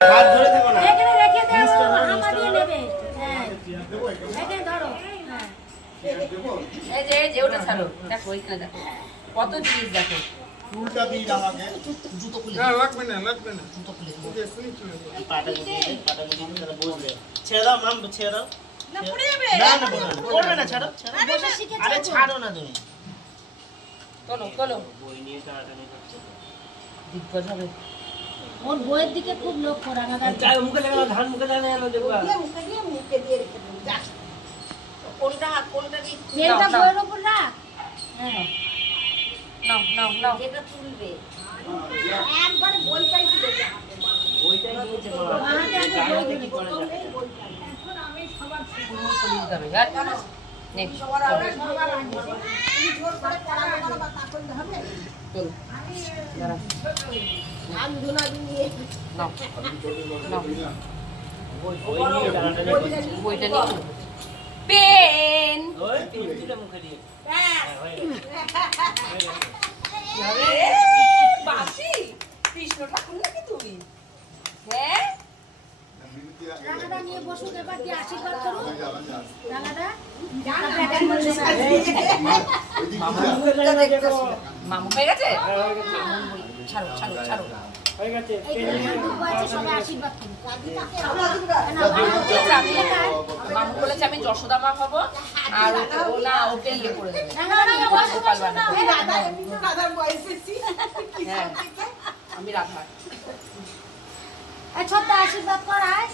হাত ধরে থাকো না। এখানে রেখে দাও, হামা দিয়ে নেবে। হ্যাঁ, এখানে ধরো। হ্যাঁ, এই যে ওটা ছাড়ো, দেখো ওইখানে দেখো কত জিনিস দেখো। চুলটা দিয়ে দাও আগে। জুতো খুলে না লাগবে না জুতো খুলে ওকে এখনই চলে যাবে। পাটা গুটিয়ে তারা বসবে। ছেড়ে দাও মাম, ছেড়ে দাও। না পড়ে যাবে। না না পড়বে না, ছাড়ো ছাড়ো। বসে শিখেছো আরে তো? ছাড়ো না তুমি। চলো বই নিয়ে টানাটানি করছে। দিগ্গজ হবে। ওর বইয়ের দিকে খুব লক্ষ্য রাখাটা। চাই মুখে লাগানো, ধান মুখে লাগানো গেল দেখবা। কোনটা কি পেনটা বইয়ের উপর রাখ। হ্যাঁ, নাও যেটা তুলবে একবারে বইটাই তুলে দে। ওইটাই নিয়েছে মা। বাহাতে আগে বই জানাতে কি দেবে। করে যাবে। পুরো চলে দিতে হবে হ্যাঁ নে চল দাঁড়া নাও ওই নিয়ে টানাটানি করছে। বইটা নিয়ে পেন ওই তিনটা মুখে দিয়ে। হ্যাঁ, হয়ে গেছে। বাসি কৃষ্ণ ঠাকুর নাকি তুমি হ্যাঁ রানাদা নিয়ে বসুক, এবার দিয়ে আশীর্বাদ করুন। রানাদা মামা মুখে লাগানো দেখো। মামু হয়ে গেছে ছাড়ো হয়ে গেছে। এইখানে ঠাকুর আছে, সবাই আশীর্বাদ করুন। মামু বলেছে আমি যশোদা মা হবো আর ও না ওকে ইয়ে করে দেবে রানাদা বসো, গোপাল বসো না। বানাবে হ্যাঁ আমি রাধা এই ছোট্ট আশীর্বাদ করায়।